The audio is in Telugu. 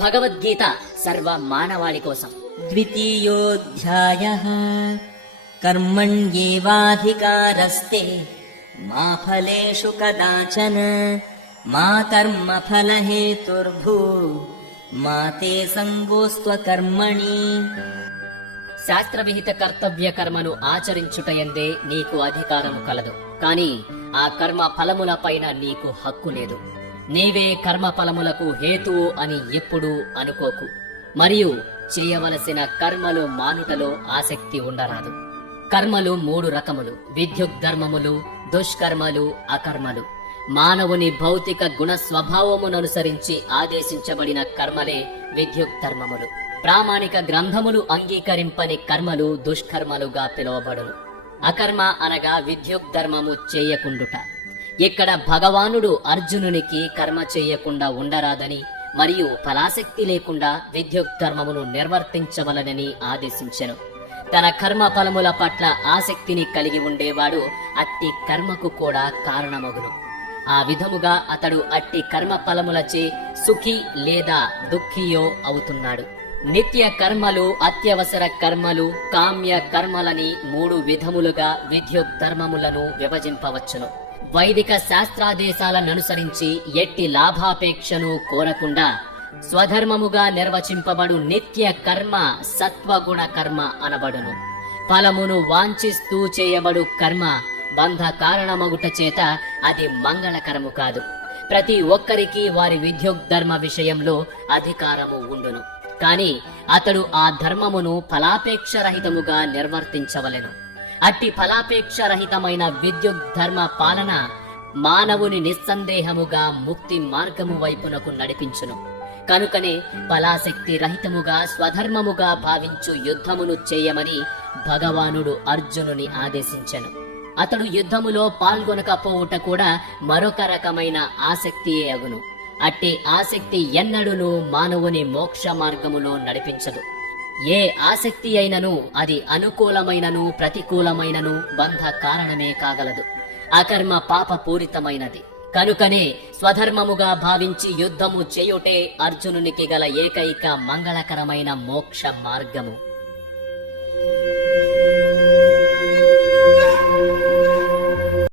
భగవద్గీత సర్వ మానవాళి కోసం. ద్వితీయోऽధ్యాయः కర్మణ్యేవాధికారస్తే మా ఫలేషు కదాచన మా కర్మఫలహేతుర్భూ మా తే సంగోస్త్వకర్మణి. శాస్త్రవిహిత కర్తవ్య కర్మను ఆచరించుటయందే నీకు అధికారము కలదు, కాని ఆ కర్మ ఫలములపైన నీకు హక్కు లేదు. నీవే కర్మ ఫలములకు హేతువు అని ఎప్పుడూ అనుకోకు. మరియు చేయవలసిన కర్మలు మానుటలో ఆసక్తి ఉండరాదు. కర్మలు 3 రకములు: విద్యుద్ధర్మములు, దుష్కర్మలు, అకర్మలు. మానవుని భౌతిక గుణ స్వభావముననుసరించి ఆదేశించబడిన కర్మలే విద్యుద్ధర్మములు. ప్రామాణిక గ్రంథములు అంగీకరింపని కర్మలు దుష్కర్మలుగా పిలువబడును. అకర్మ అనగా విద్యుద్ధర్మము చేయకుండుట. ఇక్కడ భగవానుడు అర్జునునికి కర్మ చేయకుండా ఉండరాదని మరియు ఫలాసక్తి లేకుండా విద్యుద్ధర్మమును నిర్వర్తించవలనని ఆదేశించెను. తన కర్మ ఫలముల పట్ల ఆసక్తిని కలిగి ఉండేవాడు అట్టి కర్మకు కూడా కారణమగును. ఆ విధముగా అతడు అట్టి కర్మ ఫలములచే సుఖి లేదా దుఃఖియో అవుతున్నాడు. నిత్య కర్మలు, అత్యవసర కర్మలు, కామ్య కర్మలని 3 విధములుగా విద్యుద్ధర్మములను విభజింపవచ్చును. వైదిక శాస్త్రాదేశాలననుసరించి ఎట్టి లాభాపేక్షను కోరకుండా స్వధర్మముగా నిర్వచింపబడు నిత్య కర్మ సత్వగుణ కర్మ అనబడును. ఫలమును వాంఛిస్తూ చేయబడు కర్మ బంధ కారణమగుట చేత అది మంగళకరము కాదు. ప్రతి ఒక్కరికి వారి విద్యుద్ధర్మ విషయంలో అధికారము ఉండును, కాని అతడు ఆ ధర్మమును ఫలాపేక్షరహితముగా నిర్వర్తించవలెను. అట్టి ఫలాపేక్షరహితమైన విద్యుద్ధర్మ పాలన మానవుని నిస్సందేహముగా ముక్తి మార్గము వైపునకు నడిపించును. కనుకనే ఫలాశక్తి రహితముగా స్వధర్మముగా భావించు యుద్ధమును చేయమని భగవానుడు అర్జునుని ఆదేశించెను. అతడు యుద్ధములో పాల్గొనకపోవుట కూడా మరొక రకమైన ఆసక్తియే అగును. అట్టి ఆసక్తి ఎన్నడూనూ మానవుని మోక్ష మార్గములో నడిపించదు. ఏ ఆసక్తి అయినను అది అనుకూలమైనను ప్రతికూలమైనను బంధ కారణమే కాగలదు. అకర్మ పాప పూరితమైనది. కనుకనే స్వధర్మముగా భావించి యుద్ధము చేయుటే అర్జునునికి గల ఏకైక మంగళకరమైన మోక్ష మార్గము.